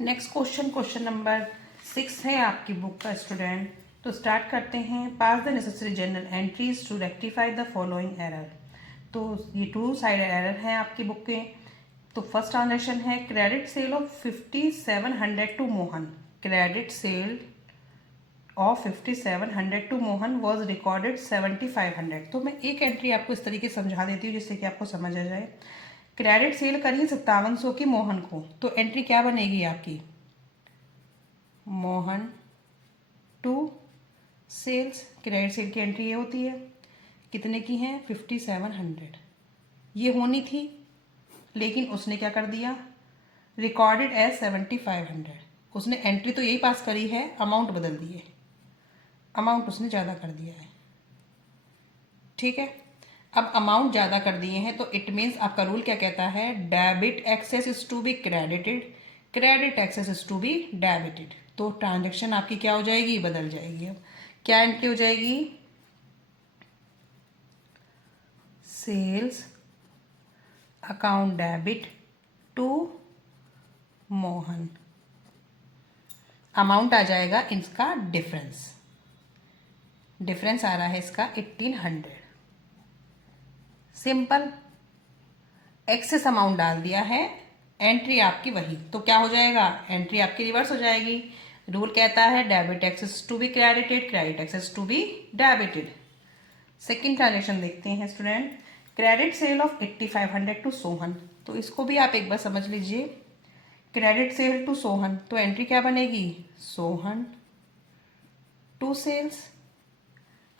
Next question, question number 6 है आपकी book का स्टूडेंट। तो स्टार्ट करते हैं। Pass the necessary journal entries to rectify the following error. तो ये 2 साइड एरर हैं आपकी बुक के। तो फर्स्ट ट्रांजेक्शन है credit sale of 5700 to Mohan. Credit sale of 5700 to Mohan was recorded 7500। तो मैं एक एंट्री आपको इस तरीके से समझा देती हूँ जिससे कि आपको समझ आ जाए। क्रेडिट सेल करी 5700 की मोहन को, तो एंट्री क्या बनेगी आपकी? Mohan to sales. Credit sale की एंट्री ये होती है, कितने की है? 5700। ये होनी थी, लेकिन उसने क्या कर दिया? Recorded as 7500। उसने एंट्री तो यही पास करी है, अमाउंट बदल दिए, अमाउंट उसने ज़्यादा कर दिया है। ठीक है, अब अमाउंट ज़्यादा कर दिए हैं तो इट मीन्स आपका रूल क्या कहता है? Debit excess is to be credited, credit excess is to be debited. तो ट्रांजेक्शन आपकी क्या हो जाएगी? बदल जाएगी। अब क्या एंट्री हो जाएगी? Sales account debit to Mohan. Amount आ जाएगा इसका डिफरेंस, डिफरेंस आ रहा है इसका 1800। सिंपल, एक्सेस अमाउंट डाल दिया है, एंट्री आपकी वही। तो क्या हो जाएगा? एंट्री आपकी रिवर्स हो जाएगी। रूल कहता है debit excess to be credited, credit excess to be debited. Second transaction देखते हैं student. Credit sale of 8500 to Sohan. तो इसको भी आप एक बार समझ लीजिए। क्रेडिट सेल टू सोहन, तो एंट्री क्या बनेगी? सोहन टू सेल्स,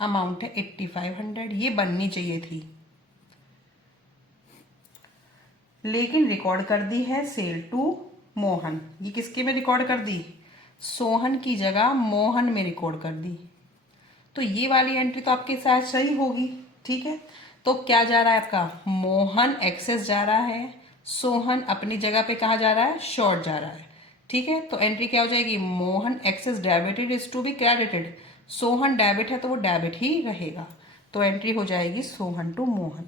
अमाउंट है 8500। ये बननी चाहिए थी, लेकिन रिकॉर्ड कर दी है सेल टू मोहन। ये किसके में रिकॉर्ड कर दी? सोहन की जगह मोहन में रिकॉर्ड कर दी। तो ये वाली एंट्री तो आपके साथ सही होगी। ठीक है, तो क्या जा रहा है आपका? मोहन एक्सेस जा रहा है, सोहन अपनी जगह पे कहाँ जा रहा है? शॉर्ट जा रहा है। ठीक है, तो एंट्री क्या हो जाएगी? Mohan excess debited is to be credited. Sohan debit है तो वो डेबिट ही रहेगा। तो एंट्री हो जाएगी Sohan to Mohan,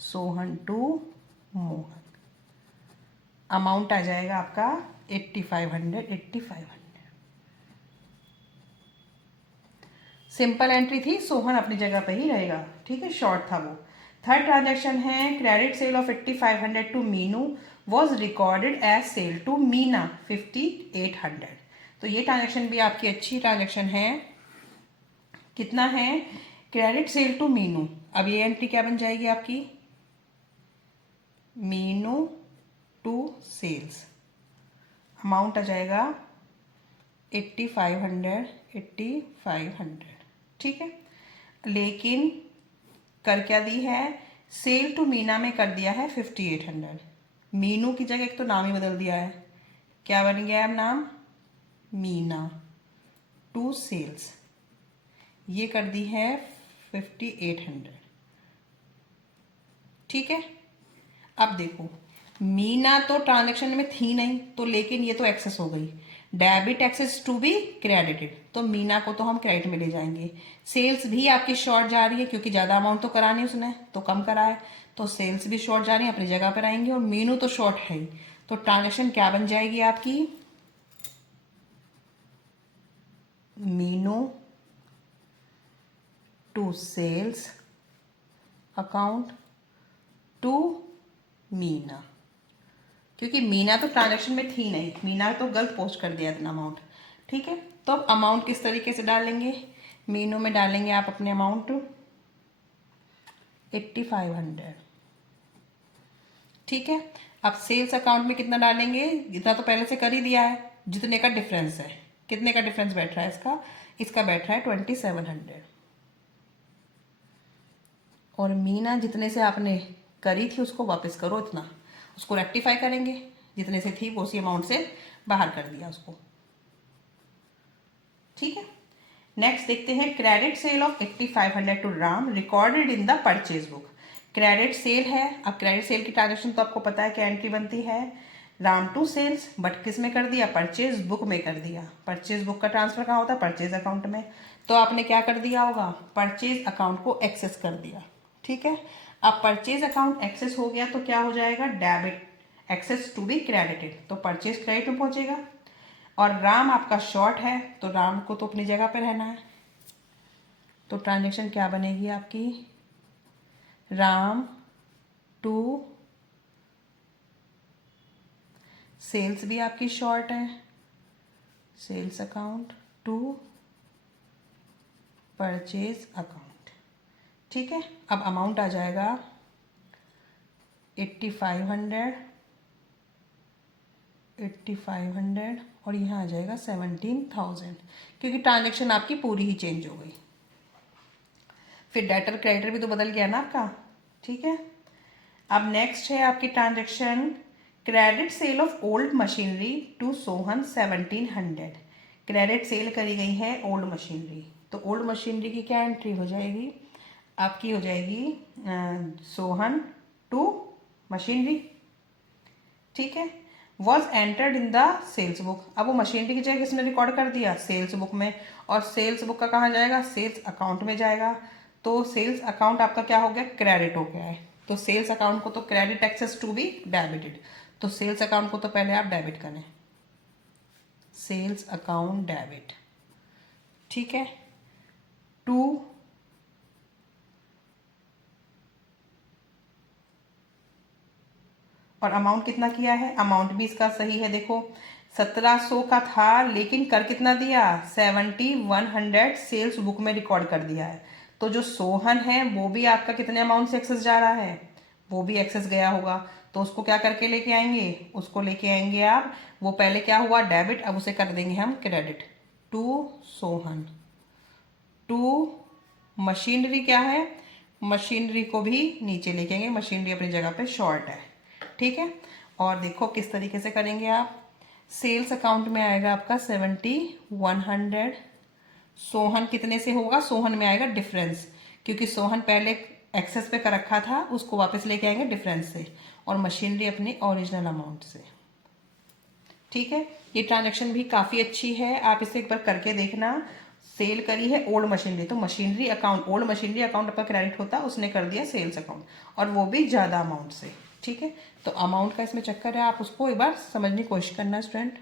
Sohan to Mohan. Amount आ जाएगा आपका 8500, 8500। सिंपल एंट्री थी, सोहन अपनी जगह पे ही रहेगा। ठीक है, शॉर्ट था वो। थर्ड ट्रांजैक्शन है credit sale of 8500 to Meenu was recorded as sale to Meena 5800। तो ये ट्रांजैक्शन भी आपकी अच्छी ट्रांजैक्शन है। कितना है? Credit sale to Meenu. अब ये एंट्री क्या बन जाएगी आपकी? Meenu to sales. अमाउंट आ जाएगा 8500, 8500। ठीक है, लेकिन कर क्या दी है? सेल टू मीना में कर दिया है 5800। मीनू की जगह एक तो नाम ही बदल दिया है। क्या बन गया है नाम? Meena to sales. ये कर दी है 5800। ठीक है, अब देखो, मीना तो ट्रांजैक्शन में थी नहीं, तो लेकिन ये तो एक्सेस हो गई। Debit excess to be credited, तो मीना को तो हम क्रेडिट में ले जाएंगे। सेल्स भी आपकी शॉर्ट जा रही है, क्योंकि ज़्यादा अमाउंट तो करानी उसने, तो कम करा है, तो सेल्स भी शॉर्ट जा रही है, अपनी जगह पर आएंगे। और मीनू तो शॉर्ट है ही, तो ट्रांजैक्शन क्या बन जाएगी आपकी? Meenu to sales account to Meena, क्योंकि मीना तो ट्रांजैक्शन में थी नहीं, मीना तो गलत पोस्ट कर दिया इतना अमाउंट। ठीक है, तो अब अमाउंट किस तरीके से डालेंगे? मीनू में डालेंगे आप अपने अमाउंट 8500। ठीक है, अब सेल्स अकाउंट में कितना डालेंगे? इतना तो पहले से कर ही दिया है, जितने का डिफरेंस है। कितने का डिफरेंस बैठ रहा है इसका? इसका बैठ रहा है 2700। और मीना जितने से आपने करी थी उसको वापस करो, इतना उसको रेक्टिफाई करेंगे, जितने से थी वो उसी अमाउंट से बाहर कर दिया उसको। ठीक है, नेक्स्ट देखते हैं credit sale of 8500 to Ram recorded in the purchase book. Credit sale है। अब क्रेडिट सेल की ट्रांजेक्शन तो आपको पता है क्या एंट्री बनती है? राम टू सेल्स, बट किस में कर दिया? परचेज बुक में कर दिया। परचेज बुक का ट्रांसफर कहाँ होता है? परचेज अकाउंट में। तो आपने क्या कर दिया होगा? परचेज अकाउंट को एक्सेस कर दिया। ठीक है, अब परचेज अकाउंट एक्सेस हो गया तो क्या हो जाएगा? Debit excess to be credited, तो परचेज क्रेडिट में पहुंचेगा। और राम आपका शॉर्ट है तो राम को तो अपनी जगह पे रहना है, तो ट्रांजेक्शन क्या बनेगी आपकी, राम टू, सेल्स भी आपकी शॉर्ट है, sales account to purchase account. ठीक है, अब अमाउंट आ जाएगा 8500 और यहाँ आ जाएगा 17,000, क्योंकि ट्रांजेक्शन आपकी पूरी ही चेंज हो गई। फिर डेटर क्रेडिटर भी तो बदल गया ना आपका। ठीक है, अब नेक्स्ट है आपकी transaction credit sale of old machinery to Sohan 1700। Credit sale करी गई है ओल्ड मशीनरी, तो ओल्ड मशीनरी की क्या एंट्री हो जाएगी आपकी, हो जाएगी सोहन टू मशीनरी। ठीक है, was entered in the sales book. अब वो मशीनरी की जगह किसने रिकॉर्ड कर दिया, सेल्स बुक में, और सेल्स बुक का कहाँ जाएगा, सेल्स अकाउंट में जाएगा। तो सेल्स अकाउंट आपका क्या हो गया, क्रेडिट हो गया है। तो सेल्स अकाउंट को तो credit excess to be debited, तो सेल्स अकाउंट को तो पहले आप डेबिट करें, सेल्स अकाउंट डेबिट। ठीक है, टू और अमाउंट कितना किया है, अमाउंट भी इसका सही है। देखो 1700 का था, लेकिन कर कितना दिया, 7100 सेल्स बुक में रिकॉर्ड कर दिया है। तो जो सोहन है वो भी आपका कितने अमाउंट से एक्सेस जा रहा है, वो भी एक्सेस गया होगा। तो उसको क्या करके लेके आएंगे, उसको लेके आएंगे आप, वो पहले क्या हुआ डेबिट, अब उसे कर देंगे हम credit. To Sohan, to machinery क्या है, मशीनरी को भी नीचे लेके आएंगे, मशीनरी अपनी जगह पे शॉर्ट है। ठीक है, और देखो किस तरीके से करेंगे आप, सेल्स अकाउंट में आएगा आपका 7100, सोहन कितने से होगा, सोहन में आएगा डिफरेंस, क्योंकि सोहन पहले एक्सेस पे कर रखा था, उसको वापस लेके आएंगे डिफरेंस से, और मशीनरी अपनी ओरिजिनल अमाउंट से। ठीक है, ये ट्रांजेक्शन भी काफ़ी अच्छी है, आप इसे एक बार करके देखना। सेल करी है ओल्ड मशीनरी, तो machinery account, old machinery account आपका क्रेडिट होता है, उसने कर दिया सेल्स अकाउंट, और वो भी ज़्यादा अमाउंट से। ठीक है, तो अमाउंट का इसमें चक्कर है, आप उसको एक बार समझने की कोशिश करना स्टूडेंट।